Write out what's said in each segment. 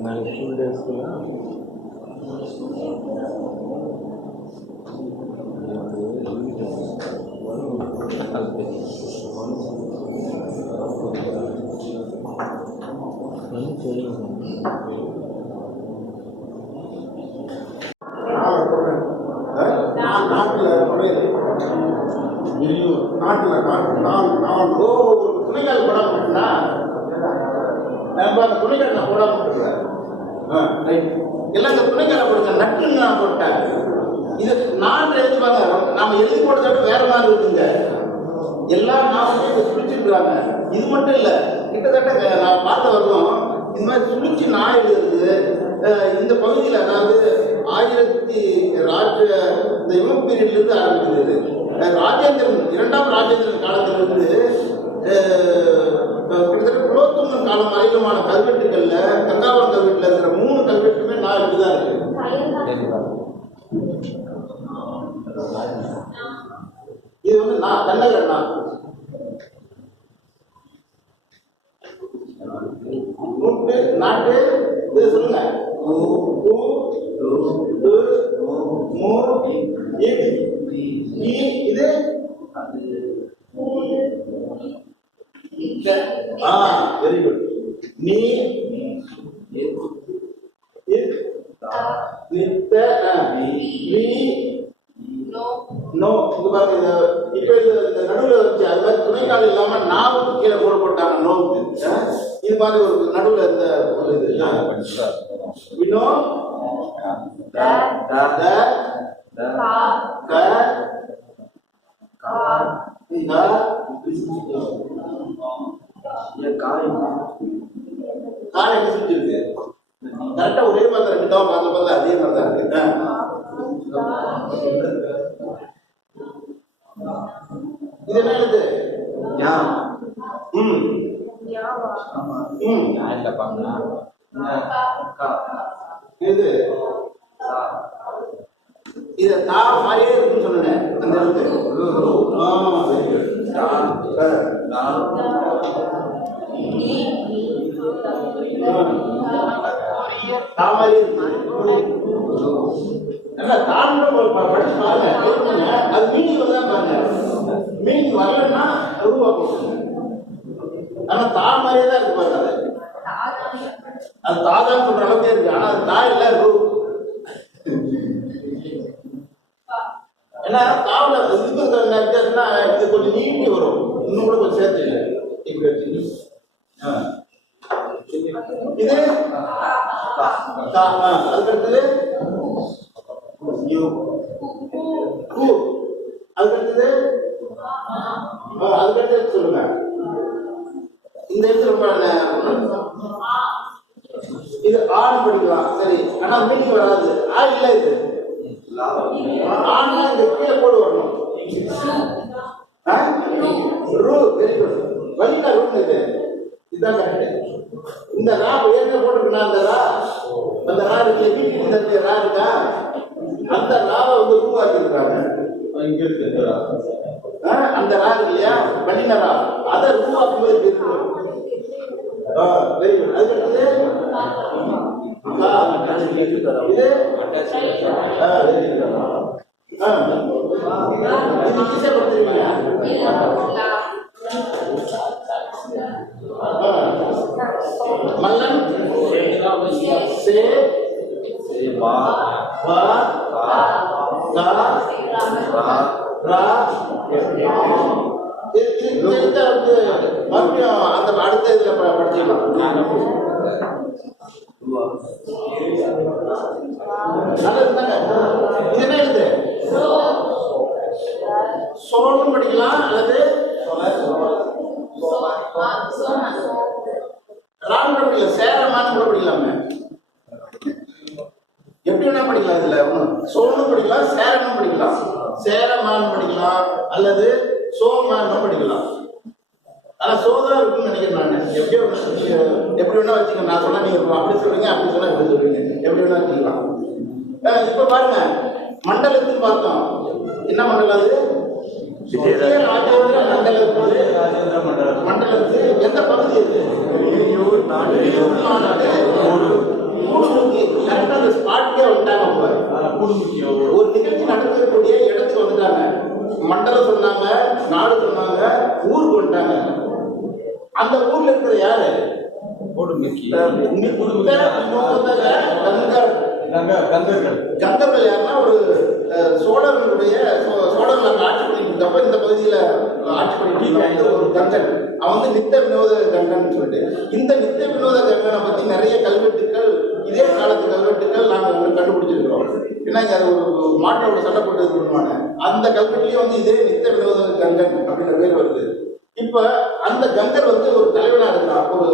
Full டேஸ்க்குள்ள நாட்டில் நாட்டில் நாட்டு நான் நான் ஓ ஒரு துணிக்கால் போட மாட்டேன்னா நம்ம அந்த துணிக்கால் நான் போட மாட்டேன் எல்லாம் இந்த துணிக்கால போடுங்க நட்டுன்னு நான் போட்டேன். இது நான் எழுதி பாருங்க நாம எழுதி போட்டதோட வேற மாதிரி இருக்குங்க. எல்லா நாளுமே இதை சுழிச்சிருக்கிறாங்க. இது மட்டும் இல்லை கிட்டத்தட்ட நான் பார்த்த வரணும் இந்த மாதிரி சுழிச்சு நான் எழுதுறது இந்த பகுதியில் அதாவது ஆயிரத்தி ராஜ இந்த இவன் பீரியட்லேருந்து ஆரம்பிக்கிறது ராஜேந்திரன் இரண்டாம் ராஜேந்திரன் காலத்திலிருந்து வரையிலுமான கல்வெட்டுகள்ல கங்காவரம் கல்வெட்டுல இருக்கிற மூணு கல்வெட்டுமே நான் இதுதான் இருக்கு. இது வந்து நான் கண்ணகர் நான் நூட்டு நாட்டு இது சொல்லுங்க. இது? வெரி குட் நீ இத், இந்த இப்போ நடுவில் வச்சு அது மாதிரி துணைக்கால் இல்லாம நாவுக்கு கீழே போட போட்டாங்க நோவுக்கு. இது மாதிரி ஒரு நடுவில் இந்த ஒரு இது இன்னும் இன்னோ காலை எப்படி இருக்கு? கரெக்டா ஒரே மாதிரி ரெண்டு தான் பார்த்து பார்த்தா அதே மாதிரி தான் இருக்கு. இது என்ன எழுது ம். ம். இது இது தா மாதிரியே இருக்குன்னு சொன்னேன் அந்த எழுத்து. ஆ very good. ஆ. தா மாதிரியே இருக்கு நல்லா தாண்ட படிச்சு பாருங்க கேளுங்க. அது மீனிங் வருதா பாருங்க மீனிங் வரலன்னா ரூபா போட்டுங்க ஆனா தா மாதிரியே தான் இருக்கு பாருங்க அது அது தாதான் சொல்ற அளவுக்கு இருக்கு ஆனா அது தா இல்ல ரூ ஏன்னா தாவுல இதுக்கு இருக்கிற என்ன வித்தியாசம்னா இது கொஞ்சம் நீட்டி வரும் இன்னும் கூட கொஞ்சம் சேர்த்து இப்படி வச்சுங்க ஆ. இது தா ஆ, அதுக்கு அடுத்தது யூ கு அதுக்கு அடுத்தது ஆ, அதுக்கு அடுத்தது சொல்லுங்க இந்த இடத்துல ரொம்ப இது ஆண் படிக்கலாம் சரி ஆனா மீனிங் வராது. ஆ இல்ல இது. ஆண்னா இந்த கீழே கோடு வரணும். ஆ? ரூ. வெரி குட் வலினா ரூ இது இதுதான் கரெக்ட் இந்த ரா ஏற்கனவே போட்டிருக்கா அந்த ரா. அந்த ரா இருக்கு இந்த ரா இருக்கா அந்த ராவை வந்து ரூவாக்கி இருக்காங்க ஆ, அந்த ரா இருக்கு இல்லையா? வலின ரா அதை இப்படி இருக்கு ஆ வெரி குட் அதுக்கு அடுத்தது ஆ, இது ஆ வெரி குட் ஆ. இது ஈஸியாக கொடுத்துருவீங்க ஆ மல்லன் சே வா கா ரா இது இது இந்த எழுத்தை வந்து மறுபடியும் அந்த அடுத்த இதுல ப- படிச்சுக்கலாம் நல்லது தாங்க இது என்ன எழுது சோன்னு படிக்கலாம் அல்லது ராம் கூட படிக்கலாம். சேரமான்னு கூட படிக்கலாமே எப்படி வேணா படிக்கலாம் இதுல ஒண்ணும் சோன்னு படிக்கலாம் சேரனும் படிக்கலாம் சேரமான் படிக்கலாம் அல்லது சோமான்னு படிக்கலாம். எப்படியோ எப்படி வேணா வச்சுக்கோ நான் சொன்னா நீங்க அப்படி சொல்றீங்க அப்படி சொன்னா இப்படி சொல்றீங்க. எப்படி வேணா வச்சுக்கலாம் இப்ப பாருங்க. மண்டலத்துன்னு பார்த்தோம். என்ன மண்டலம் அது? ராஜேந்திர மண்டலம். மண்டலத்து எந்த பகுதி இருக்கு ஒரு நிகழ்ச்சி நடக்கக்கூடிய இடத்துக்கு வந்துட்டாங்க. மண்டலம் சொன்னாங்க நாடு சொன்னாங்க ஊருக்கு வந்துட்டாங்க. அந்த ஊர்ல இருக்கிற யாரு? கந்தர்கள் யாருன்னா ஒரு சோழர்களுடைய சோழர்கள் ஆட்சி பண்ணிட்டு இருந்தப்ப இந்த பகுதியில ஆட்சி பண்ணிட்டு ஒரு கங்கன். அவன் வந்து நித்த வினோத கங்கன் சொல்லிட்டு. இந்த நித்த வினோத கங்கனை பத்தி நிறைய கல்வெட்டுக்கள் இதே காலத்து கல்வெட்டுக்கள் நாங்க உங்களுக்கு கண்டுபிடிச்சிருக்கிறோம். ஏன்னா இங்க அது ஒரு மாட்டோட சண்டை போட்டு இது பண்ணுவாங்க. அந்த கல்வெட்டுலயும் வந்து இதே நித்த வினோத கங்கன் அப்படின்ற பேர் வருது. இப்ப அந்த கங்கர் வந்து ஒரு தலைவனா இருக்கிறான் ஒரு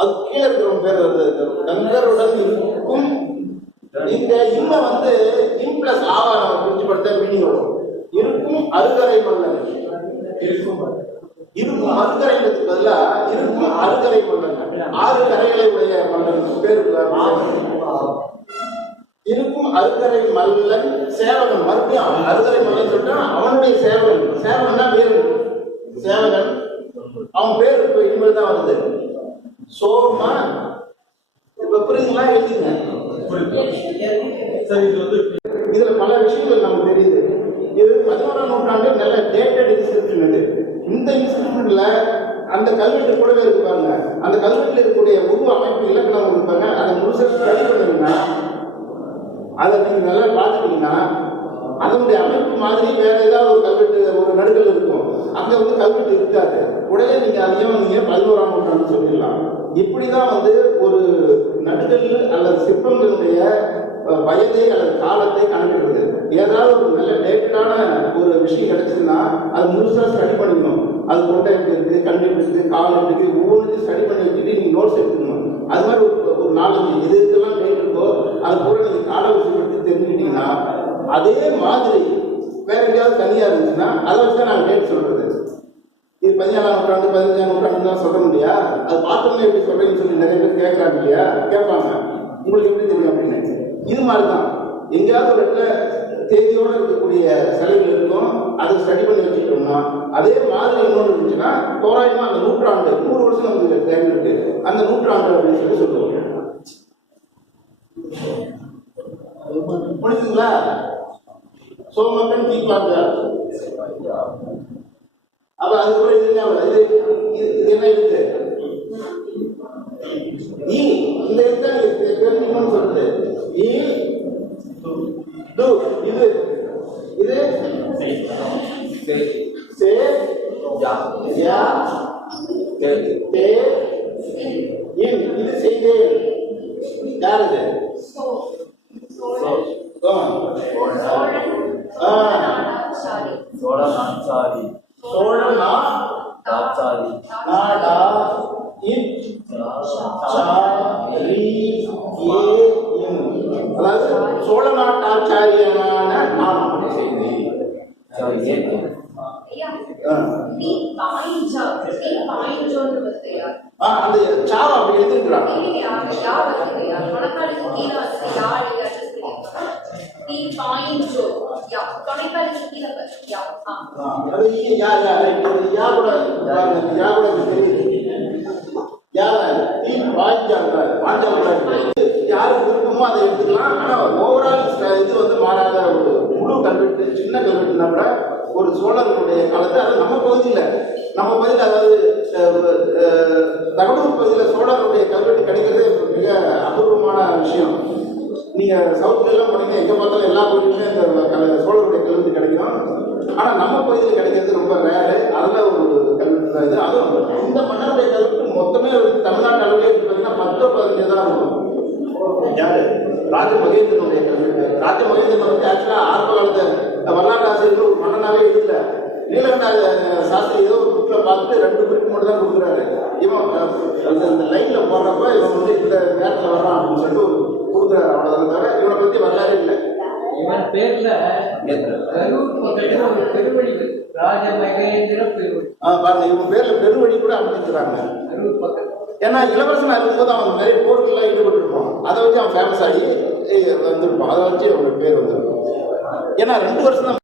அது கீழே இருக்கிறவன் பேர் வந்து கங்கருடன் இருக்கும். இந்த இம்ம வந்து இன் பிளஸ் ஆவா நம்ம புரிஞ்சுப்படுத்த மீனிங் வரும். இருக்கும் அருகரை மல்லன் இருக்கும் இருக்கும் அருகரைங்கிறதுக்கு பதிலா இருக்கும் அருகரை மல்லன் ஆறு கரைகளை உடைய மல்லன் பேர் இருக்கும் அருகரை மல்லன் சேவகன். மறுபடியும் அவன் அருகரை மல்லன் சொல்லிட்டா அவனுடைய சேவகன். சேவகன் தான் வேறு. சேவகன் அவன் பேர் இப்ப இனிமேல் தான் வருது. சோமா இப்ப புரியுதுங்களா? எழுதிங்க சரி இது வந்து இதுல பல விஷயங்கள் நமக்கு தெரியுது. இது பதினோராம் நூற்றாண்டு நல்ல டேட்டட் இன்ஸ்கிரிப்ஷன் இது இந்த இன்ஸ்கிரிப்ஷன்ல அந்த கல்வெட்டு கூடவே இருக்கு பாருங்க. அந்த கல்வெட்டுல இருக்கக்கூடிய உருவ அமைப்பு இலக்கணம் இருப்பாங்க அதை முழுசாக ஸ்டடி பண்ணீங்கன்னா அதை நீங்க நல்லா பார்த்துட்டீங்கன்னா அதனுடைய அமைப்பு மாதிரி வேற ஏதாவது ஒரு கல்வெட்டு ஒரு நடுக்கல் இருக்கும். அங்க வந்து கல்வெட்டு இருக்காது. உடனே நீங்க அதையும் நீங்க பதினோராம் நூற்றாண்டு சொல்லிடலாம். இப்படிதான் வந்து ஒரு நடுக்கல் அல்லது சிற்பங்களுடைய வயதை அல்லது காலத்தை கணக்கிடுறது. ஏதாவது ஒரு நல்ல டேட்டடான ஒரு விஷயம் கிடைச்சதுன்னா அது முழுசா ஸ்டடி பண்ணிக்கணும். அது கொண்டை எப்படி இருக்கு கண் எப்படி இருக்கு கால் எப்படி இருக்கு ஒவ்வொன்றுத்தையும் ஸ்டடி பண்ணி வச்சுட்டு நீங்க நோட்ஸ் எடுத்துக்கணும். அது மாதிரி ஒரு ஒரு நாலஞ்சு எது எதுக்கெல்லாம் டேட் இருக்கோ அது பூரா நீங்க கால விஷயப்படுத்தி தெரிஞ்சுக்கிட்டீங்கன்னா அதே மாதிரி வேற எங்கேயாவது தனியா இருந்துச்சுன்னா அதை வச்சு நாங்கள் நான் டேட் சொல்றது. இது பதினேழாம் நூற்றாண்டு பதினஞ்சாம் நூற்றாண்டு தான் சொல்ல முடியா? அது பார்த்தோன்னே எப்படி சொல்கிறேன்னு சொல்லி நிறைய பேர் கேட்கறாங்க இல்லையா? கேட்பாங்க. உங்களுக்கு எப்படி தெரியும் அப்படின்னு இது மாதிரி தான் எங்கேயாவது ஒரு இடத்துல தேதியோடு இருக்கக்கூடிய சிலைகள் இருக்கும். அதை ஸ்டடி பண்ணி வச்சுக்கிட்டோம்னா அதே மாதிரி இன்னொன்று இருந்துச்சுன்னா தோராயமா அந்த நூற்றாண்டு நூறு வருஷம் நமக்கு டைம் இருக்கு. அந்த நூற்றாண்டு அப்படின்னு சொல்லி சொல்லுவோம். முடிச்சுங்களா சோமப்பன் தீபாங்க அப்ப அது கூட இது என்ன வருது? இது இது இது என்ன எழுத்து ஈ இந்த எழுத்தை நீங்க தெரிஞ்சுக்கணும்னு சொல்லுது ஈ து இது இது சே யா தே இன் இது செய்தேன் யார் இது ஆ. ஆ. சோழநாச்சாரி சோழனா தாச்சாரி நாடா இட் சாரி. ஏ அதாவது சோழ நாட்டாச்சாரியனான நான் செய்தி அந்த சாவா அப்படி எழுதிருக்கிறான் அது ஈ- யா யா ரைட் அது யா கூட யா கூட எனக்கு தெரியுது யா ஈ வாய்க்காங்க யாருக்கு விருப்பமோ அதை எடுத்துக்கலாம் ஆனால் ஓவரால் இது வந்து மாறாத ஒரு முழு கல்வெட்டு சின்ன கல்வெட்டுனா கூட ஒரு சோழர்களுடைய காலத்து அது நம்ம பகுதியில் நம்ம பகுதியில் அதாவது அஹ், தகடூர் பகுதியில் சோழர்களுடைய கல்வெட்டு கிடைக்கிறது மிக அபூர்வமான விஷயம் நீங்க சவுத் எல்லாம் போனீங்க எங்க பார்த்தாலும் எல்லா கோயிலுமே இந்த சோழருடைய கல்வெட்டு கிடைக்கும். ஆனா நம்ம பகுதியில் கிடைக்கிறது ரொம்ப ரேரு அதில் ஒரு கல்வெட்டு தான் இது. அதுவும் இந்த மன்னருடைய கல்வெட்டு மொத்தமே வந்து தமிழ்நாட்டு அளவிலே பார்த்தீங்கன்னா பத்து பதினஞ்சு தான் இருக்கும். யாரு? ராஜ மகேந்திரனுடைய கல்வெட்டு. ராஜ மகேந்திரன் வந்து ஆக்சுவலா ஆரம்ப காலத்து வரலாற்று ஆசிரியர்கள் ஒரு மன்னனாவே எழுதல நீலகண்ட சாஸ்திரி ஏதோ ஒரு புக்ல பார்த்துட்டு ரெண்டு குறிப்பு மட்டும் தான் கொடுக்குறாரு. இவன் அந்த அந்த லைன்ல போடுறப்ப இவன் வந்து இந்த நேரத்தில் வர்றான் அப்படின்னு சொல்லிட்டு ஒரு தவிர இவனை பத்தி வரலாறு இல்லை. இவன் பேர்ல பெருவழி. ராஜ மகேந்திர பெருவழி பாருங்க இவங்க பேர்ல பெருவழி கூட பக்கத்துல ஏன்னா இளவரசனா இருக்கும்போது அவன் நிறைய போருக்கெல்லாம் ஈடுபட்டிருப்பான். அதை வச்சு அவன் ஃபேமஸ் ஆகி வந்திருப்பான். அதை வச்சு அவனுக்கு பேர் வந்திருக்கும். ஏன்னா ரெண்டு வருஷம் தான்